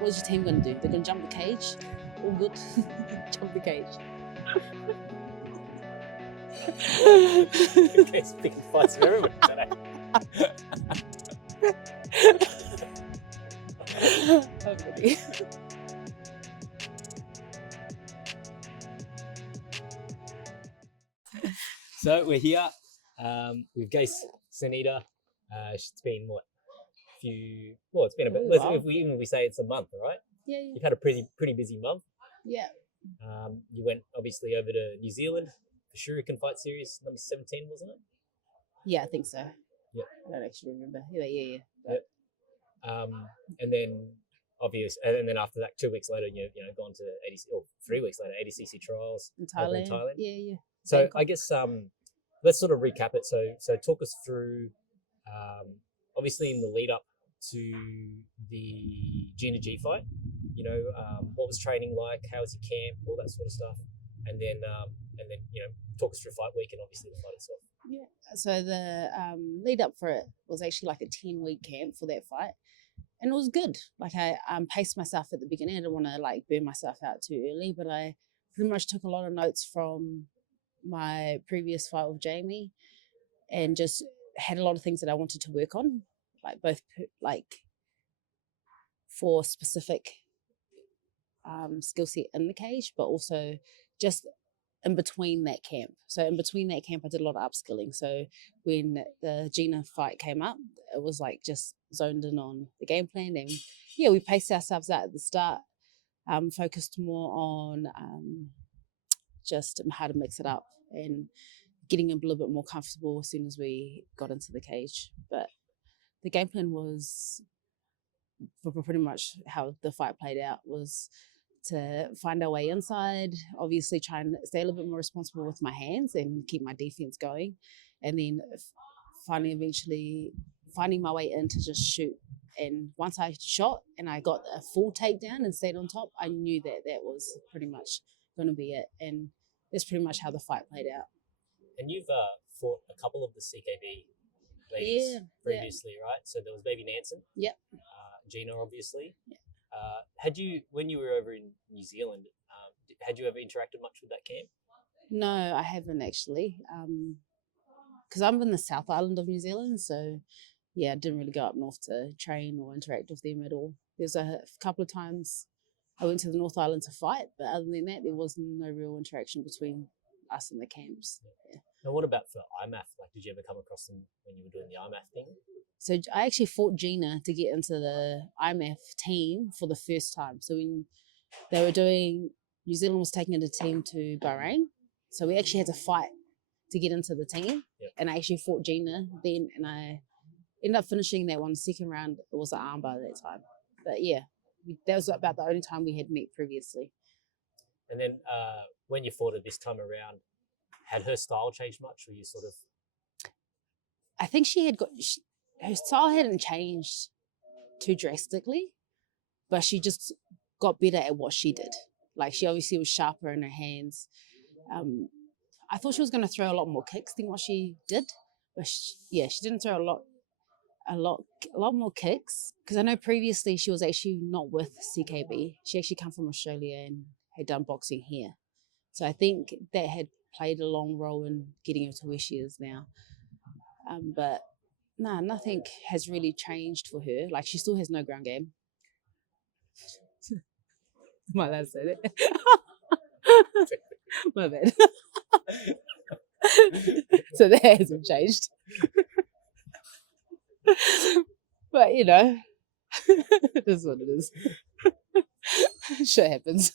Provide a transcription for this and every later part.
What's your team going to do? They're going to jump the cage? All good. Jump the cage. Okay, picking fights with everybody today. Hopefully. So we're here with Gase Sanita. It's been it's been a bit. Wow. If we say it's a month, right? Yeah. You've had a pretty busy month. Yeah. You went obviously over to New Zealand for Shuriken fight series number 17, wasn't it? Yeah, I think so. Yeah. I don't actually remember. Yeah. Yep. And then and then after that, 2 weeks later, you know, gone to ADC, or 3 weeks later, ADCC trials In over Thailand. in Thailand. Yeah. So Bangkok. I guess let's sort of recap it. So talk us through, obviously in the lead up to the Gina Gee fight, you know, what was training like, how was your camp, all that sort of stuff, and then you know, talk us through fight week and obviously the fight itself. Yeah. So the lead up for it was actually like a 10-week camp for that fight. And it was good. Like I paced myself at the beginning. I didn't want to like burn myself out too early, but I pretty much took a lot of notes from my previous fight with Jamie and just had a lot of things that I wanted to work on, like both like for specific skill set in the cage, but also just in between that camp. So in between that camp, I did a lot of upskilling. So when the Gina fight came up, it was like just zoned in on the game plan. And yeah, we paced ourselves out at the start, focused more on just how to mix it up and getting a little bit more comfortable as soon as we got into the cage. But the game plan was, for pretty much how the fight played out, was to find our way inside, obviously try and stay a little bit more responsible with my hands and keep my defense going, and then eventually finding my way in to just shoot. And once I shot and I got a full takedown and stayed on top, I knew that that was pretty much going to be it. And that's pretty much how the fight played out. And you've fought a couple of the CKB ladies previously, right? So there was Baby Nansen. Yep. Gina, obviously. Yep. When you were over in New Zealand, had you ever interacted much with that camp? No, I haven't actually. Because I'm in the South Island of New Zealand, so yeah, I didn't really go up north to train or interact with them at all. There's a couple of times I went to the North Island to fight, but other than that, there was no real interaction between us and the camps. Yeah. Now, what about for IMMAF? Like, did you ever come across them when you were doing the IMMAF thing? So I actually fought Gina to get into the IMMAF team for the first time. So when they were doing, New Zealand was taking a team to Bahrain. So we actually had to fight to get into the team. Yep. And I actually fought Gina then, and I ended up finishing that one second round. It was an armbar at that time. But yeah, that was about the only time we had met previously. And then when you fought her this time around, had her style changed much, or you sort of? I think her style hadn't changed too drastically, but she just got better at what she did. Like, she obviously was sharper in her hands. I thought she was going to throw a lot more kicks than what she did, but she didn't throw a lot more kicks, because I know previously she was actually not with CKB. She actually come from Australia and had done boxing here. So I think that had played a long role in getting her to where she is now. But no, nothing has really changed for her. Like, she still has no ground game. My lad said it. My bad. So that hasn't changed. But, you know, it is what it is. Shit happens.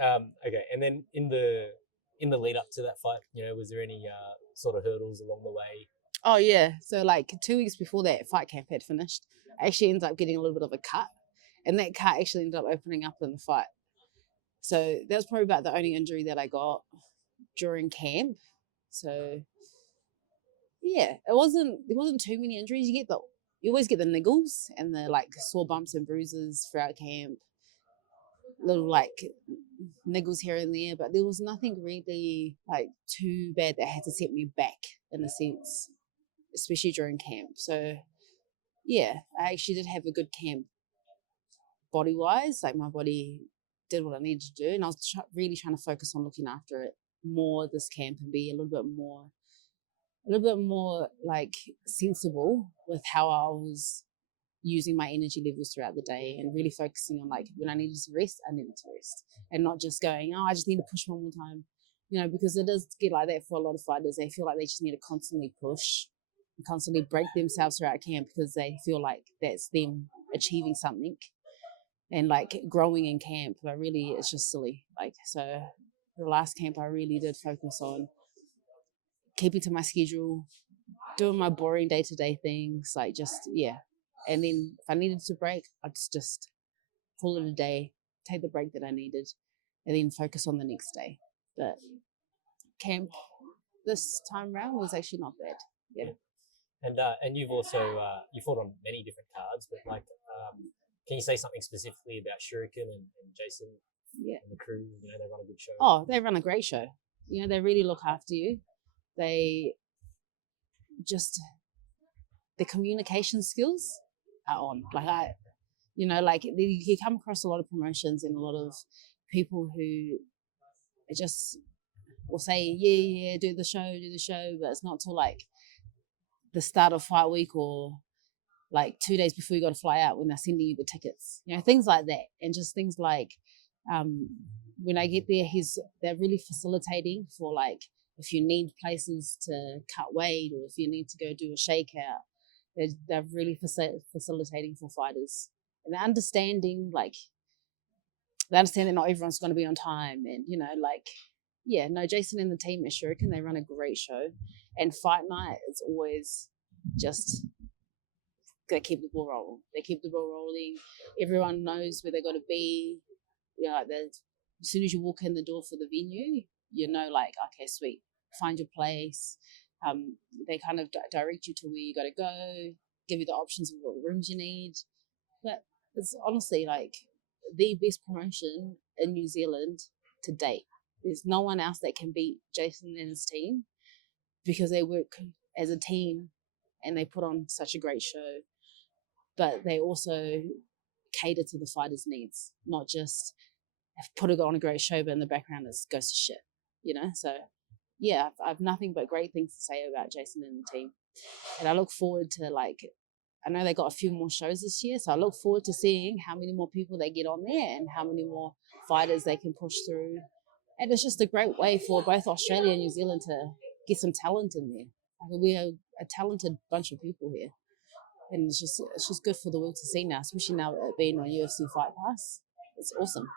Okay, and then in the lead up to that fight, you know, was there any sort of hurdles along the way? Oh yeah, so like 2 weeks before that fight camp had finished, I actually ended up getting a little bit of a cut, and that cut actually ended up opening up in the fight. So that was probably about the only injury that I got during camp. So yeah, there wasn't too many injuries. You always get the niggles and the like sore bumps and bruises throughout camp, little like niggles here and there, but there was nothing really like too bad that had to set me back in a sense, especially during camp. So yeah, I actually did have a good camp body wise. Like my body did what I needed to do, and I was really trying to focus on looking after it more this camp and be a little bit more like sensible with how I was using my energy levels throughout the day, and really focusing on like when I needed to rest, I needed to rest, and not just going, oh, I just need to push one more time, because it does get like that for a lot of fighters. They feel like they just need to constantly push and constantly break themselves throughout camp because they feel like that's them achieving something and like growing in camp. But really, it's just silly. Like, so the last camp, I really did focus on keeping to my schedule, doing my boring day-to-day things, like just, yeah. And then if I needed to break, I'd just call it a day, take the break that I needed, and then focus on the next day. But camp this time round was actually not bad. Yeah. And you've also you fought on many different cards, but like, can you say something specifically about Shuriken and Jason and the crew? They run a good show. Oh, they run a great show. They really look after you. They just, the communication skills are on. Like you come across a lot of promotions and a lot of people who just will say, yeah, do the show, but it's not till like the start of fight week or like 2 days before you got to fly out when they're sending you the tickets, things like that. And just things like when I get there, they're really facilitating for like if you need places to cut weight or if you need to go do a shakeout, they're really facilitating for fighters. And they're understanding, they understand that not everyone's going to be on time. And, Jason and the team at Shuriken, they run a great show. And fight night is always just, they keep the ball rolling. They keep the ball rolling. Everyone knows where they got to be. As soon as you walk in the door for the venue, okay, sweet, find your place. They kind of direct you to where you got to go, give you the options of what rooms you need. But it's honestly like the best promotion in New Zealand to date. There's no one else that can beat Jason and his team because they work as a team and they put on such a great show. But they also cater to the fighters' needs, not just put on a great show, but in the background it goes to shit, So, yeah, I've nothing but great things to say about Jason and the team. And I look forward to, I know they got a few more shows this year, so I look forward to seeing how many more people they get on there and how many more fighters they can push through. And it's just a great way for both Australia and New Zealand to get some talent in there. We're a talented bunch of people here. And it's just good for the world to see now, especially now it being on UFC Fight Pass. It's awesome.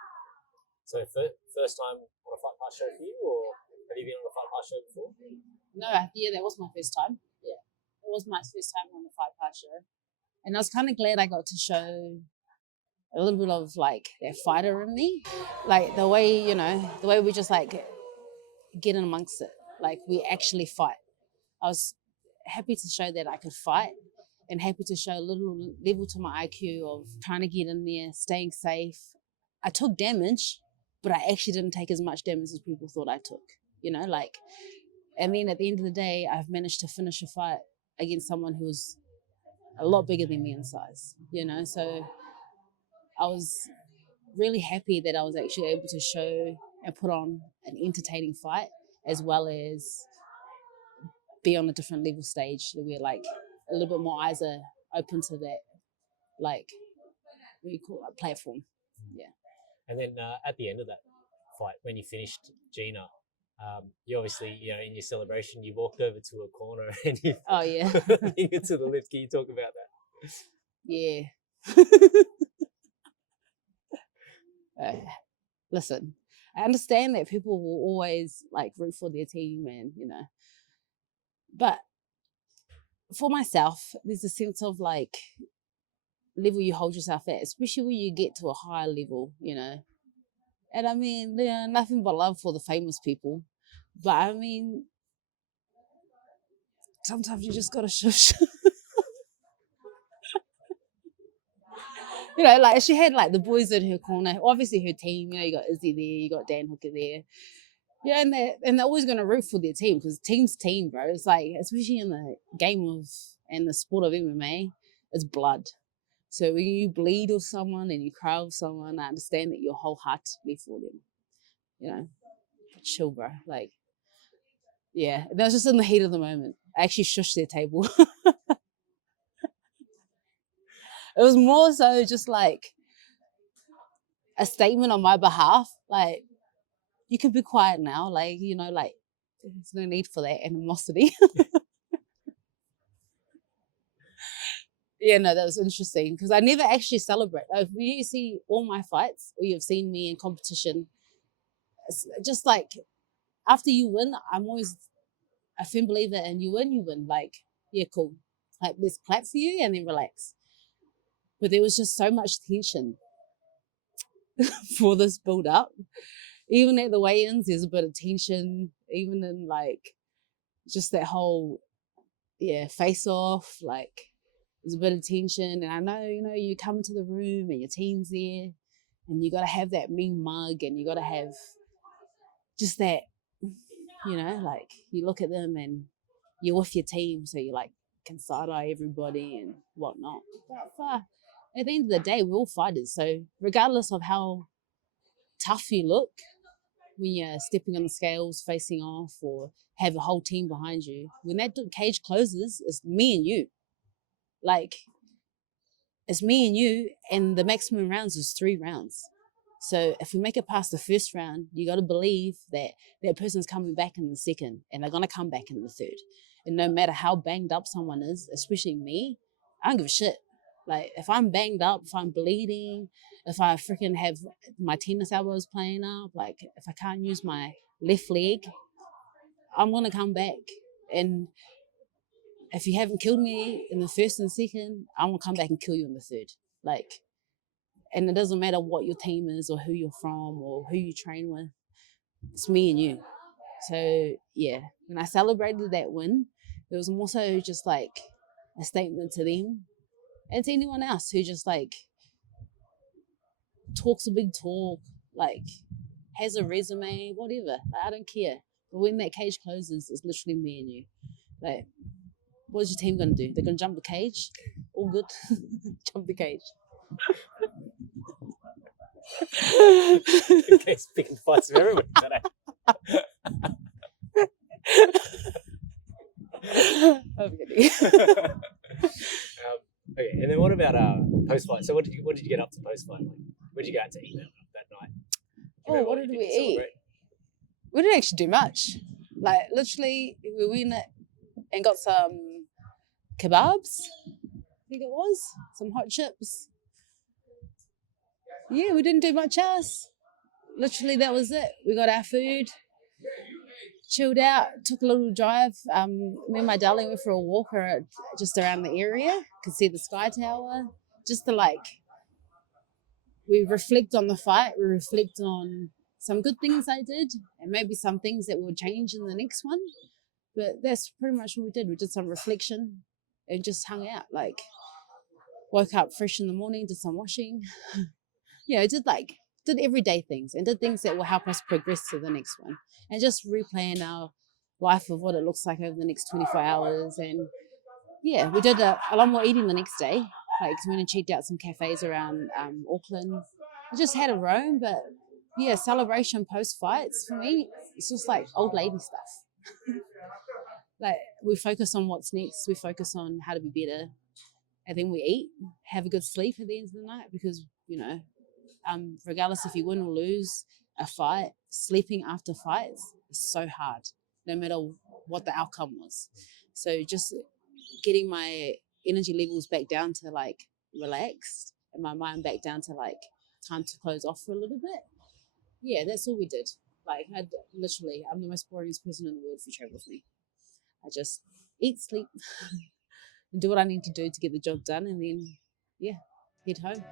So first time on a Fight Pass show for you, or have you been on a Fight Pass show before? No, yeah, that was my first time. Yeah, it was my first time on the Fight Pass show. And I was kind of glad I got to show a little bit of that fighter in me. Like the way we just get in amongst it. Like we actually fight. I was happy to show that I could fight and happy to show a little level to my IQ of trying to get in there, staying safe. I took damage, but I actually didn't take as much damage as people thought I took, and then at the end of the day, I've managed to finish a fight against someone who's a lot bigger than me in size, so I was really happy that I was actually able to show and put on an entertaining fight as well as be on a different level stage where a little bit more eyes are open to that, what do you call it, platform. Yeah. And then at the end of that fight, when you finished Gina, you obviously, in your celebration, you walked over to a corner and you oh yeah finger to the lips. Can you talk about that? Yeah. Listen, I understand that people will always root for their team and but for myself, there's a sense of level you hold yourself at, especially when you get to a higher level, And I mean, nothing but love for the famous people. But I mean, sometimes you just gotta show. She had the boys in her corner, obviously her team. You got Izzy there, you got Dan Hooker there. Yeah, and they're always gonna root for their team because team's team, bro. It's especially in the game of and the sport of MMA, it's blood. So when you bleed with someone and you cry with someone, I understand that you're wholeheartedly for them. You know, chill, bro. Like, yeah, that was just in the heat of the moment. I actually shushed their table. It was more so just like a statement on my behalf. Like, you can be quiet now. Like, you know, like, there's no need for that animosity. Yeah, no, that was interesting because I never actually celebrate. If you see all my fights or you've seen me in competition, it's just like after you win, I'm always a firm believer in you win. Like, yeah, cool. Like, let's clap for you and then relax. But there was just so much tension for this build up. Even at the weigh-ins, there's a bit of tension. Even in like just that whole face off, like there's a bit of tension. And I know, you know, you come into the room and your team's there, and you gotta have that mean mug, and you gotta have just that, you know, like you look at them and you're with your team, so you like can side eye everybody and whatnot. But at the end of the day, we're all fighters. So regardless of how tough you look when you're stepping on the scales, facing off, or have a whole team behind you, when that cage closes, it's me and you. Like, it's me and you, and the maximum rounds is 3 rounds. So if we make it past the first round, you got to believe that that person's coming back in the second, and they're going to come back in the third. And no matter how banged up someone is, especially me, I don't give a shit. Like, if I'm banged up, if I'm bleeding, if I freaking have my tennis elbows playing up, like if I can't use my left leg, I'm going to come back. And if you haven't killed me in the first and second, I'm going to come back and kill you in the third. Like, and it doesn't matter what your team is or who you're from or who you train with. It's me and you. So, yeah, when I celebrated that win, it was more so just like a statement to them and to anyone else who just like talks a big talk, like has a resume, whatever. Like, I don't care. But when that cage closes, it's literally me and you. Like, what is your team going to do? They're going to jump the cage? All good. Jump the cage. Okay, picking fights of everyone today. I'm kidding. Okay, and then what about post fight? So what did you get up to post fight? Like, where did you go out to eat that night? What did we eat? We didn't actually do much. Like, literally, we went and got some kebabs, I think it was, some hot chips. Yeah, we didn't do much else. Literally, that was it. We got our food, chilled out, took a little drive. Me and my darling went for a walk just around the area, could see the Sky Tower, just to like, we reflect on the fight, we reflect on some good things I did, and maybe some things that will change in the next one. But that's pretty much what we did. We did some reflection and just hung out. Like, woke up fresh in the morning, did some washing. Yeah, I did everyday things and did things that will help us progress to the next one. And just replan our life of what it looks like over the next 24 hours. And yeah, we did a lot more eating the next day. Like, we went and checked out some cafes around Auckland. We just had a roam, but yeah, celebration post fights for me, it's just like old lady stuff. Like, we focus on what's next, we focus on how to be better, and then we eat, have a good sleep at the end of the night, because, you know, regardless if you win or lose a fight, sleeping after fights is so hard, no matter what the outcome was. So just getting my energy levels back down to like relaxed, and my mind back down to like time to close off for a little bit. Yeah, that's all we did. Like, I'm the most boring person in the world if you travel with me. I just eat, sleep, and do what I need to do to get the job done, and then, yeah, head home.